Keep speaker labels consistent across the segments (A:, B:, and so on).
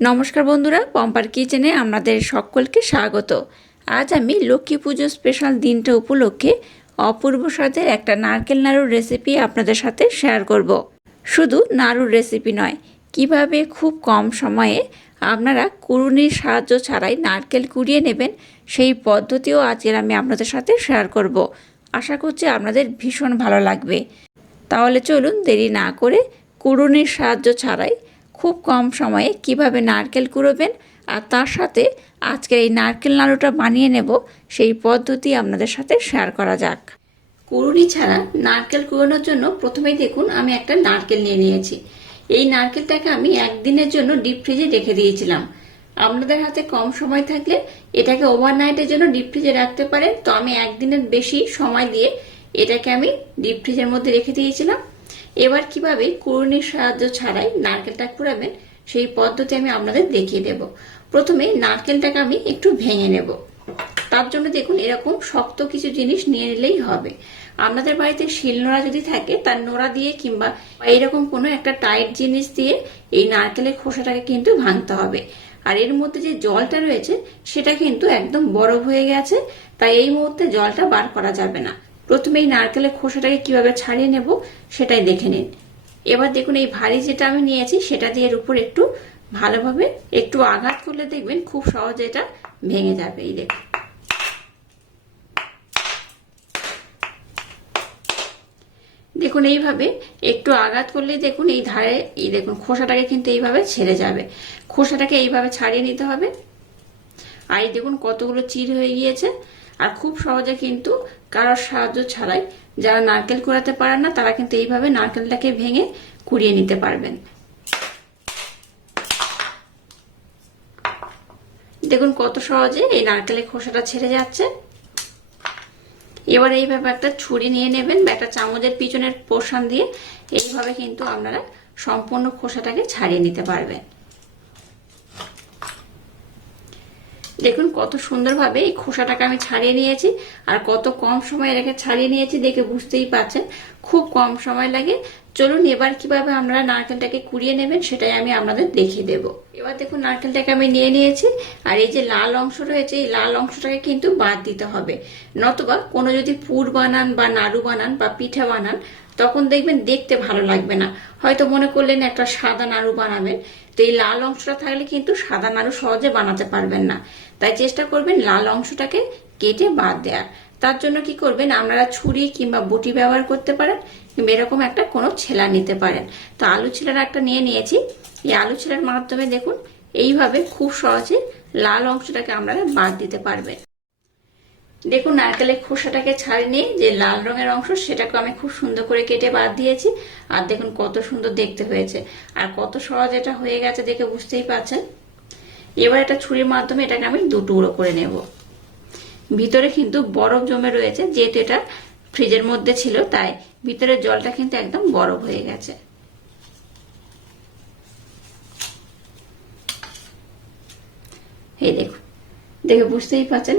A: নমস্কার বন্ধুরা, পম্পার কিচেনে আপনাদের সকলকে স্বাগত আজ আমি লক্ষ্মী পুজো স্পেশাল দিনটা উপলক্ষে অপূর্ব স্বাদের একটা নারকেল নাড়ুর রেসিপি আপনাদের সাথে শেয়ার করব। শুধু নাড়ুর রেসিপি নয়, কীভাবে খুব কম সময়ে আপনারা কুড়ুনির সাহায্য ছাড়াই নারকেল কুড়িয়ে নেবেন, সেই পদ্ধতিও আজকের আমি আপনাদের সাথে শেয়ার করব। আশা করছি আপনাদের ভীষণ ভালো লাগবে তাহলে চলুন দেরি না করে কুড়ুনির সাহায্য ছাড়াই খুব কম সময়ে কীভাবে নারকেল কুড়োবেন আর তার সাথে আজকের এই নারকেল নাড়ুটা বানিয়ে নেব, সেই পদ্ধতি আপনাদের সাথে শেয়ার করা যাক। কুড়ুনি ছাড়া নারকেল কুড়োনোর জন্য প্রথমেই দেখুন আমি একটা নারকেল নিয়ে নিয়েছি। এই নারকেলটাকে আমি একদিনের জন্য ডিপ ফ্রিজে রেখে দিয়েছিলাম। আপনাদের হাতে কম সময় থাকলে এটাকে ওভারনাইটের জন্য ডিপ ফ্রিজে রাখতে পারেন। তো আমি একদিনের বেশি সময় দিয়ে এটাকে আমি ডিপ ফ্রিজের মধ্যে রেখে দিয়েছিলাম। এবার কীভাবে কুড়ুনির সাহায্য ছাড়াই নারকেলটা কুড়াবেন সেই পদ্ধতি আমি আপনাদের দেখিয়ে দেব। প্রথমে নারকেলটাকে আমি একটু ভেঙে নেব। তার জন্য দেখুন, এরকম শক্ত কিছু জিনিস নিয়ে নিলেই হবে। আপনাদের বাড়িতে শিলনোড়া যদি থাকে, তার নোড়া দিয়ে কিংবা এইরকম কোনো একটা টাইট জিনিস দিয়ে এই নারকেলের খোসাটাকে কিন্তু ভাঙতে হবে। আর এর মধ্যে যে জলটা রয়েছে, সেটা কিন্তু একদম বরফ হয়ে গেছে, তাই এই মুহূর্তে জলটা বার করা যাবে না। প্রথমে এই নারকেলের খোসাটাকে কীভাবে ছাড়িয়ে নেব সেটাই দেখে নিন। এবার দেখুন এই ভারী যেটা আমি নিয়েছি, সেটা দিয়ে এর উপর একটু ভালোভাবে একটু আঘাত করলে দেখবেন খুব সহজে এটা ভেঙে যাবে, এই দেখুন। দেখুন এইভাবে একটু আঘাত করলে দেখুন এই ধারে, এই দেখুন খোসাটাকে কিন্তু এইভাবে ছেড়ে যাবে। খোসাটাকে এইভাবে ছাড়িয়ে নিতে হবে। আর এই দেখুন কতগুলো চির হয়ে গিয়েছে। আর খুব সহজে কিন্তু কারোর সাহায্য ছাড়াই যারা নারকেল কুড়াতে পারেন না, তারা কিন্তু এইভাবে নারকেলটাকে ভেঙে কুড়িয়ে নিতে পারবেন। দেখুন কত সহজে এই নারকেলের খোসাটা ছেড়ে যাচ্ছে। এবার এইভাবে একটা ছুরি নিয়ে নেবেন বা একটা চামচের পিছনের পোষণ দিয়ে এইভাবে কিন্তু আপনারা সম্পূর্ণ খোসাটাকে ছাড়িয়ে নিতে পারবেন। দেখুন কত সুন্দরভাবে এই খোসাটাকে আমি ছাড়িয়ে নিয়েছি আর কত কম সময় রেখে ছাড়িয়ে নিয়েছি দেখে বুঝতেই পারছেন। খুব কম সময় লাগে। চলুন এবার কীভাবে আমরা নারকেলটাকে কুড়িয়ে নেবেন সেটাই আমি আপনাদের দেখিয়ে দেব। এবার দেখুন নারকেলটাকে আমি নিয়ে নিয়েছি আর এই যে লাল অংশ রয়েছে, এই লাল অংশটাকে কিন্তু বাদ দিতে হবে। নতুবা কোনো যদি পুর বানান বা নাড়ু বানান বা পিঠা বানান তখন দেখবেন দেখতে ভালো লাগবে না। হয়তো মনে করলেন একটা সাদা নাড়ু বানাবেন, তো এই লাল অংশটা থাকলে কিন্তু সাদা নাড়ু সহজে বানাতে পারবেন না। তাই চেষ্টা করবেন লাল অংশটাকে কেটে বাদ দেওয়ার তার জন্য কি করবেন, আপনারা ছুরি কিংবা বটি ব্যবহার করতে পারেন, কিংবা এরকম একটা কোনো ছেলা নিতে পারেন। তো আলু ছেলার একটা নিয়ে নিয়েছি। এই আলু ছেলার মাধ্যমে দেখুন, এইভাবে খুব সহজে লাল অংশটাকে আপনারা বাদ দিতে পারবেন। দেখুন, নারকেলের খোসাটাকে ছাড়িয়ে যে লাল রঙের অংশ সেটাকে আমি খুব সুন্দর করে কেটে বাদ দিয়েছি। আর দেখুন, কত সুন্দর দেখতে হয়েছে। আর কত সহজ এটা হয়ে গেছে দেখে বুঝতেই পারছেন? এবার এটা ছুরির মাধ্যমে এটাকে আমি দু টুকরো করে নেব। ভিতরে কিন্তু বরফ জমে রয়েছে, যেহেতু এটা ফ্রিজের মধ্যে ছিল, তাই ভিতরের জলটা কিন্তু একদম বরফ হয়ে গেছে। এই দেখুন, দেখে বুঝতেই পারছেন?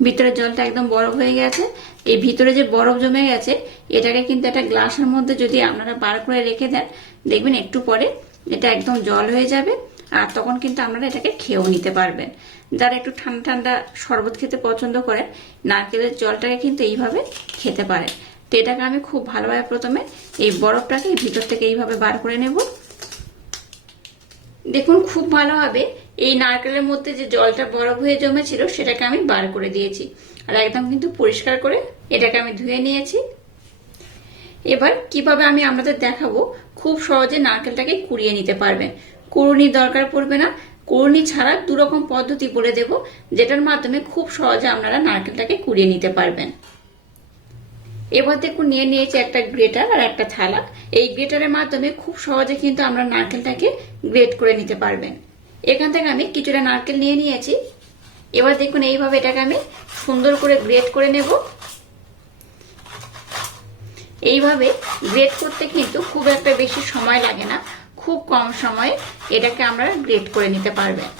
A: ভিতরে জলটা একদম বরফ হয়ে গেছে। এই ভিতরে যে বরফ জমে গেছে, এটাকে কিন্তু একটা গ্লাসের মধ্যে যদি আপনারা বার করে রেখে দেন, দেখবেন একটু পরে এটা একদম জল হয়ে যাবে আর তখন কিন্তু আপনারা এটাকে খেয়েও নিতে পারবেন। যারা একটু ঠান্ডা ঠান্ডা শরবত খেতে পছন্দ করেন, নারকেলের জলটাকে কিন্তু এইভাবে খেতে পারেন। তো এটাকে আমি খুব ভালোভাবে প্রথমে এই বরফটাকে ভিতর থেকে এইভাবে বার করে নেব। দেখুন, খুব ভালোভাবে এই নারকেলের মধ্যে যে জলটা বরফ হয়ে জমেছিল, সেটাকে আমি বার করে দিয়েছি। আর একদম কিন্তু পরিষ্কার করে এটাকে আমি ধুয়ে নিয়েছি। এবার কীভাবে আমি আপনাদের দেখাবো, খুব সহজে নারকেলটাকে কুড়িয়ে নিতে পারবেন। কুড়ুনির দরকার পড়বে না। কুড়ুনি ছাড়া দু রকম পদ্ধতি বলে দেব, যেটার মাধ্যমে খুব সহজে আপনারা নারকেলটাকে কুড়িয়ে নিতে পারবেন। এবার দেখুন, নিয়ে নিয়েছি একটা গ্রেটার আর একটা থালা। এই গ্রেটারের মাধ্যমে খুব সহজে কিন্তু আমরা নারকেলটাকে গ্রেট করে নিতে পারবেন। এখান থেকে আমি কিছুটা নারকেল নিয়ে নিয়েছি। এবার দেখুন এইভাবে এটাকে আমি সুন্দর করে গ্রেট করে নেব। এইভাবে গ্রেট করতে কিন্তু খুব একটা বেশি সময় লাগে না, খুব কম সময়ে এটাকে আমরা গ্রেট করে নিতে পারবেন।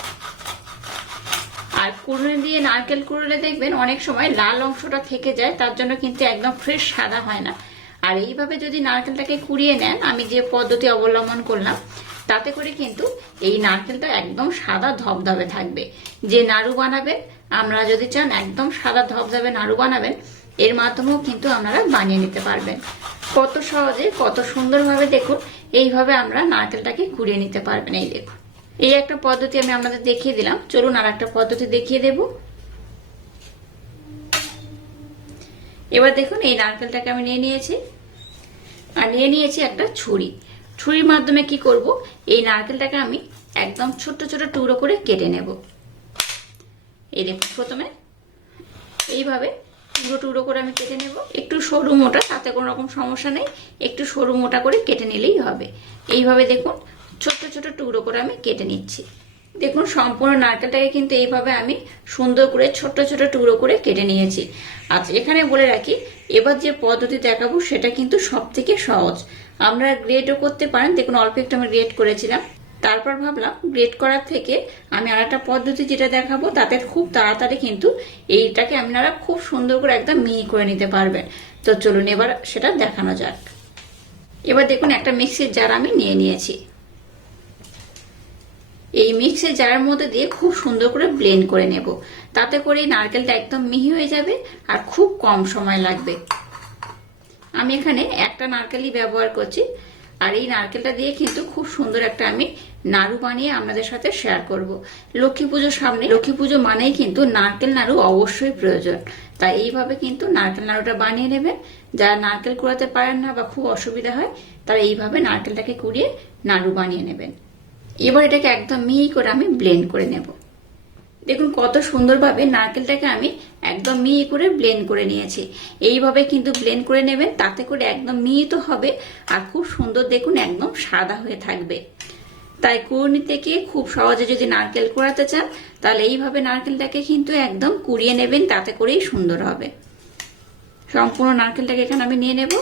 A: আর কুড়ুনি দিয়ে নারকেল কুড়লে দেখবেন অনেক সময় লাল অংশটা থেকে যায়, তার জন্য কিন্তু একদম ফ্রেশ সাদা হয় না। আর এইভাবে যদি নারকেলটাকে কুড়িয়ে নেন, আমি যে পদ্ধতি অবলম্বন করলাম তাতে করে কিন্তু এই নারকেলটা একদম সাদা ধবধবে থাকবে। যে নাড়ু বানাবেন আমরা যদি চান একদম সাদা ধবধবে নাড়ু বানাবেন, এর মাধ্যমেও কিন্তু আপনারা বানিয়ে নিতে পারবেন। কত সহজে, কত সুন্দরভাবে দেখুন, এইভাবে আমরা নারকেলটাকে কুড়িয়ে নিতে পারবেন। এই দেখুন। এই একটা পদ্ধতি আমি আপনাদের দেখিয়ে দিলাম। চলুন আর একটা পদ্ধতি দেখিয়ে দেব। এবার দেখুন, এই নারকেলটাকে আমি নিয়ে নিয়েছি। আর নিয়ে নিয়েছি একটা ছুরি। ছুরির মাধ্যমে কি করব? এই নারকেলটাকে আমি একদম ছোট ছোট টুকরো করে কেটে নেব। এই দেখুন, প্রথমে এইভাবে টুকরো টুকরো করে আমি কেটে নেব। একটু সরু মোটা, তাতে কোনো রকম সমস্যা নেই। একটু সরু মোটা করে কেটে নিলেই হবে। এইভাবে দেখুন, ছোট্ট ছোট টুকরো করে আমি কেটে নিচ্ছি। দেখুন, সম্পূর্ণ নারকেলটাকে কিন্তু এইভাবে আমি সুন্দর করে ছোট ছোট টুকরো করে কেটে নিয়েছি। আচ্ছা এখানে বলে রাখি, এবার যে পদ্ধতি দেখাবো সেটা কিন্তু সব থেকে সহজ আমরা গ্রেডও করতে পারেন, দেখুন, অল্প একটু আমি গ্রেড করেছিলাম। তারপর ভাবলাম গ্রেড করার থেকে আমি আর একটা পদ্ধতি যেটা দেখাবো, তাতে খুব তাড়াতাড়ি কিন্তু এইটাকে আপনারা খুব সুন্দর করে একদম মিহি করে নিতে পারবেন। তো চলুন, এবার সেটা দেখানো যাক। এবার দেখুন, একটা মিক্সির জার আমি নিয়ে নিয়েছি। এই মিক্সের জারের মধ্যে দিয়ে খুব সুন্দর করে ব্লেন্ড করে নেব। তাতে করে এই নারকেলটা একদম মিহি হয়ে যাবে আর খুব কম সময় লাগবে। আমি এখানে একটা নারকেলই ব্যবহার করছি। আর এই নারকেলটা দিয়ে কিন্তু খুব সুন্দর একটা আমি নাড়ু বানিয়ে আপনাদের সাথে শেয়ার করব। লক্ষ্মী পুজোর সামনে, লক্ষ্মী পুজো মানেই কিন্তু নারকেল নাড়ু অবশ্যই প্রয়োজন। তাই এইভাবে কিন্তু নারকেল নাড়ুটা বানিয়ে নেবেন। যারা নারকেল কুড়াতে পারেন না বা খুব অসুবিধা হয়, তারা এইভাবে নারকেলটাকে কুড়িয়ে নাড়ু বানিয়ে নেবেন। এবার এটাকে একদম মিহি করে আমি ব্লেন্ড করে নেব। দেখুন কত সুন্দরভাবে নারকেলটাকে আমি একদম মিহি করে ব্লেন্ড করে নিয়েছি। এইভাবে কিন্তু ব্লেন্ড করে নেবেন, তাতে করে একদম মিহি তো হবে আর খুব সুন্দর দেখুন একদম সাদা হয়ে থাকবে। তাই কুড়নি থেকে খুব সহজে যদি নারকেল কুড়াতে চান, তাহলে এইভাবে নারকেলটাকে কিন্তু একদম কুড়িয়ে নেবেন, তাতে করেই সুন্দর হবে। সম্পূর্ণ নারকেলটাকে এখানে আমি নিয়ে নেব।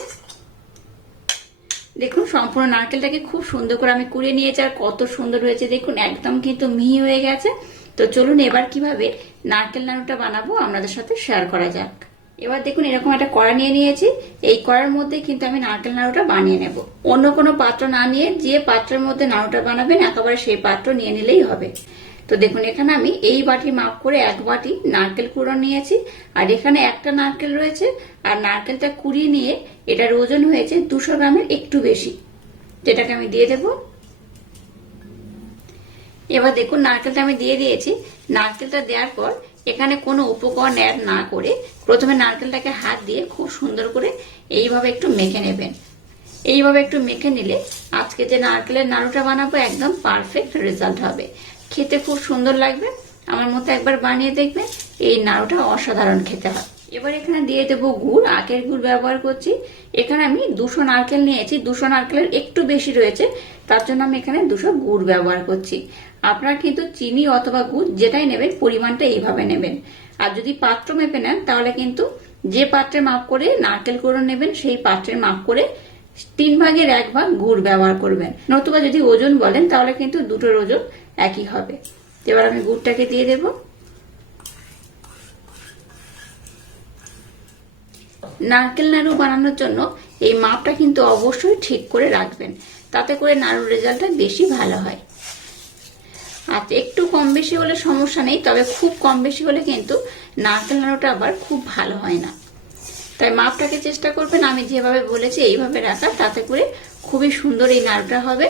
A: দেখুন, সম্পূর্ণ নারকেলটাকে খুব সুন্দর করে আমি কুড়িয়ে নিয়েছি আর কত সুন্দর হয়েছে। দেখুন, একদম কিন্তু মিহি হয়ে গেছে। তো চলুন এবার কীভাবে নারকেল নাড়ুটা বানাবো আপনাদের সাথে শেয়ার করা যাক। এবার দেখুন, এরকম একটা কড়া নিয়ে নিয়েছি। এই কড়ার মধ্যে কিন্তু আমি নারকেল নাড়ুটা বানিয়ে নেব। অন্য কোনো পাত্র না নিয়ে যে পাত্রের মধ্যে নাড়ুটা বানাবেন, একেবারে সেই পাত্র নিয়ে নিলেই হবে। তো দেখুন, এখানে আমি এই বাটি মাপ করে এক বাটি নারকেল কুড়ো নিয়েছি, আর এখানে একটা নারকেল রয়েছে, আর নারকেলটা কুড়িয়ে নিয়ে এটার ওজন হয়েছে দুশো গ্রামের একটু বেশি, যেটাকে আমি দিয়ে দেব। এবার দেখুন, নারকেলটা আমি দিয়ে দিয়েছি। নারকেলটা দেওয়ার পর এখানে কোনো উপকরণ অ্যাড না করে প্রথমে নারকেলটাকে হাত দিয়ে খুব সুন্দর করে এইভাবে একটু মেখে নেবেন। এইভাবে একটু মেখে নিলে আজকে যে নারকেলের নাড়ুটা বানাবো, একদম পারফেক্ট রেজাল্ট হবে। খেতে খুব সুন্দর লাগবে। আমার মতো একবার বানিয়ে দেখবেন এই নাড়ুটা অসাধারণ খেতে হয়। এবার এখানে দিয়ে দেবো গুড় আখের গুড় ব্যবহার করছি। এখানে আমি দুশো নারকেল নিয়েছি, দুশো নারকেলের একটু বেশি রয়েছে, তার জন্য আমি এখানে দুশো গুড় ব্যবহার করছি। আপনারা কিন্তু চিনি অথবা গুড় যেটাই নেবেন, পরিমাণটা এইভাবে নেবেন। আর যদি পাত্র মেপে নেন, তাহলে কিন্তু যে পাত্রে মাপ করে নারকেল গুঁড়ো নেবেন, সেই পাত্রের মাপ করে তিন ভাগের এক ভাগ গুড় ব্যবহার করবেন। নতুবা যদি ওজন বলেন, তাহলে কিন্তু দুটোর ওজন একই হবে। এবার আমি গুড়টাকে দিয়ে দেব। নারকেল নাড়ু বানানোর জন্য এই মাপটা কিন্তু অবশ্যই ঠিক করে রাখবেন, তাতে করে নাড়ুর রেজাল্টটা বেশি ভালো হয়। আচ্ছা একটু কম বেশি হলে সমস্যা নেই, তবে খুব কম বেশি হলে কিন্তু নারকেল নাড়ুটা আবার খুব ভালো হয় না। তাই মাপটাকে চেষ্টা করবেন। আমি যেভাবে বলেছি, এইভাবে রাখা, তাতে করে খুবই সুন্দর এই নাড়ুটা হবে।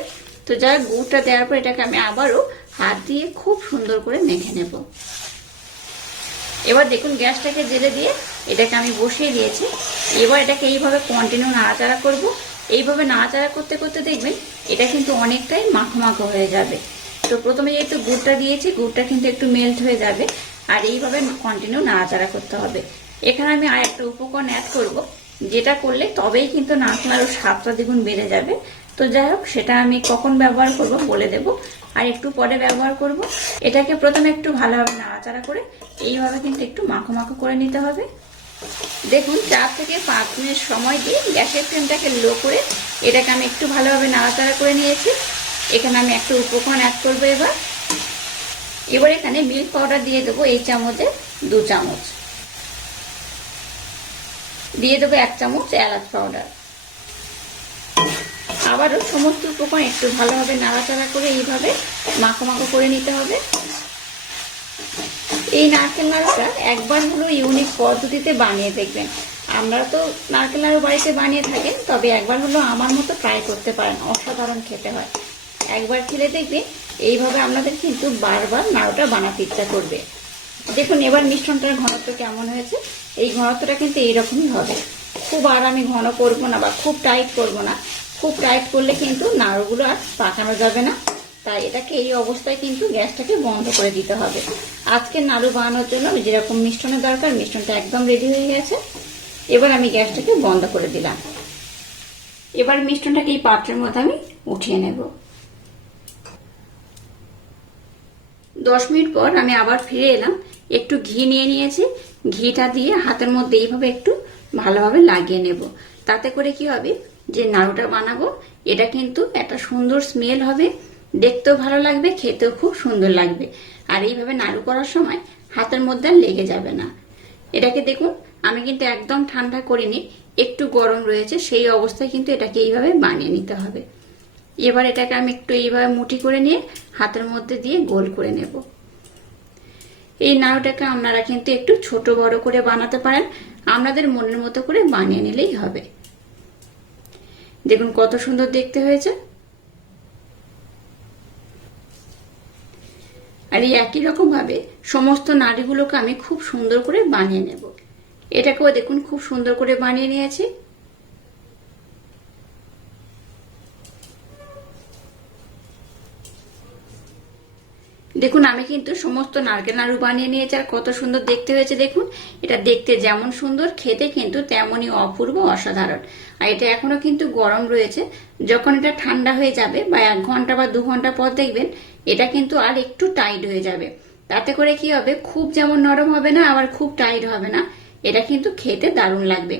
A: তো যাই গুড়টা দেওয়ার পর এটাকে আমি আবারও হাত দিয়ে খুব সুন্দর করে মেখে নেব। এবার দেখুন, গ্যাসটাকে জেলে দিয়ে এটাকে আমি বসিয়ে দিয়েছি। এবার এটাকে এইভাবে কন্টিনিউ নাড়াচাড়া করব। এইভাবে নাড়াচাড়া করতে করতে দেখবেন, এটা কিন্তু অনেকটাই মাখো মাখো হয়ে যাবে। তো প্রথমে যেহেতু গুড়টা দিয়েছি, গুড়টা কিন্তু একটু মেল্ট হয়ে যাবে। আর এইভাবে কন্টিনিউ নাড়াচাড়া করতে হবে। এখানে আমি আর একটা উপকরণ অ্যাড করব, যেটা করলে তবেই কিন্তু আরও স্বাদটা দ্বিগুণ বেড়ে যাবে। তো যাই হোক, সেটা আমি কখন ব্যবহার করব বলে দেব। আর একটু পরে ব্যবহার করব। এটাকে প্রথমে একটু ভালোভাবে নাড়াচাড়া করে, এইভাবে কিন্তু একটু মাখো মাখো করে নিতে হবে। দেখুন, চার থেকে পাঁচ মিনিট সময় দিয়ে গ্যাসের ফ্লেমটাকে লো করে এটাকে আমি একটু ভালোভাবে নাড়াচাড়া করে নিয়েছি। এখানে আমি একটা উপকরণ অ্যাড করব এবার। এবার এখানে মিল্ক পাউডার দিয়ে দেবো এই চামচে দু চামচ। দিয়ে দেবো এক চামচ এলাচ পাউডার আবারও সমস্ত উপকরণ একটু ভালোভাবে নাড়াচাড়া করে এইভাবে মাখো মাখো করে নিতে হবে। এই নারকেল নাড়ুটা একবার হলো ইউনিক পদ্ধতিতে বানিয়ে দেখবেন। আমরা তো নারকেল নাড়ু বাড়িতে বানিয়ে থাকেন তবে একবার হলো আমার মতো ট্রাই করতে পারেন, অসাধারণ খেতে হয়। একবার খেলে দেখবেন এইভাবে আপনাদের কিন্তু বারবার নাড়ুটা বানাতে ইচ্ছা করবে। দেখুন এবার মিশ্রণটার ঘনত্ব কেমন হয়েছে, এই ঘনত্বটা কিন্তু এইরকমই হবে। খুব আর আমি ঘন করব না বা খুব টাইট করব না খুব টাইট করলে কিন্তু নাড়ুগুলো আর পাকানো যাবে না। তাই এটাকে এই অবস্থায় কিন্তু গ্যাসটাকে বন্ধ করে দিতে হবে। আজকে নাড়ু বানানোর জন্য যেরকম মিশ্রণের দরকার, মিশ্রণটা একদম রেডি হয়ে গেছে। এবার আমি গ্যাসটাকে বন্ধ করে দিলাম। এবার মিষ্টনটাকে এই পাত্রের মধ্যে আমি উঠিয়ে নেব। দশ মিনিট পর আমি আবার ফিরে এলাম। একটু ঘি নিয়ে নিয়েছি। ঘিটা দিয়ে হাতের মধ্যে এইভাবে একটু ভালোভাবে লাগিয়ে নেব। তাতে করে কি হবে? যে নাড়ুটা বানাবো, এটা কিন্তু একটা সুন্দর স্মেল হবে, দেখতেও ভালো লাগবে, খেতেও খুব সুন্দর লাগবে। আর এইভাবে নাড়ু করার সময় হাতের মধ্যে লেগে যাবে না। এটাকে দেখুন, আমি কিন্তু একদম ঠান্ডা করিনি, একটু গরম রয়েছে, সেই অবস্থায় কিন্তু এটাকে এইভাবে বানিয়ে নিতে হবে। এবার এটাকে আমি একটু এইভাবে মুঠি করে নিয়ে হাতের মধ্যে দিয়ে গোল করে নেব। এই নাড়ুটাকে আপনারা কিন্তু একটু ছোট বড় করে বানাতে পারেন আপনাদের মনের মতো করে বানিয়ে নিলেই হবে। দেখুন কত সুন্দর দেখতে হয়েছে। আর এই একই রকম ভাবে সমস্ত নাড়িগুলোকে আমি খুব সুন্দর করে বানিয়ে নেব। এটাকেও দেখুন খুব সুন্দর করে বানিয়ে নিয়েছি। দেখুন, আমি কিন্তু সমস্ত নারকেল নাড়ু বানিয়ে নিয়েছি, আর কত সুন্দর দেখতে হয়েছে দেখুন। এটা দেখতে যেমন সুন্দর, খেতে কিন্তু তেমনই অপূর্ব, অসাধারণ। আর এটা এখনও কিন্তু গরম রয়েছে। যখন এটা ঠান্ডা হয়ে যাবে, বা এক ঘণ্টা বা দু ঘণ্টা পর দেখবেন, এটা কিন্তু আর একটু টাইট হয়ে যাবে। তাতে করে কি হবে? খুব যেমন নরম হবে না, আবার খুব টাইট হবে না। এটা কিন্তু খেতে দারুণ লাগবে।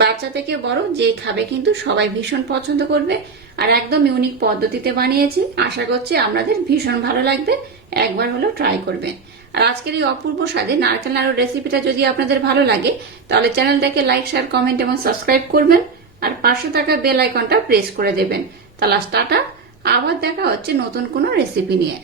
A: বাচ্চা থেকে বড়, যে খাবে কিন্তু সবাই ভীষণ পছন্দ করবে আর একদম ইউনিক পদ্ধতিতে বানিয়েছি। আশা করছি আপনাদের ভীষণ ভালো লাগবে। একবার হলেও ট্রাই করবেন। আর আজকের এই অপূর্ব স্বাদে নারকেল নাড়ুর রেসিপিটা যদি আপনাদের ভালো লাগে, তাহলে চ্যানেলটাকে লাইক শেয়ার কমেন্ট এবং সাবস্ক্রাইব করবেন আর পাশে থাকা বেল আইকনটা প্রেস করে দেবেন। তাহলে আবার দেখা হচ্ছে নতুন কোনো রেসিপি নিয়ে।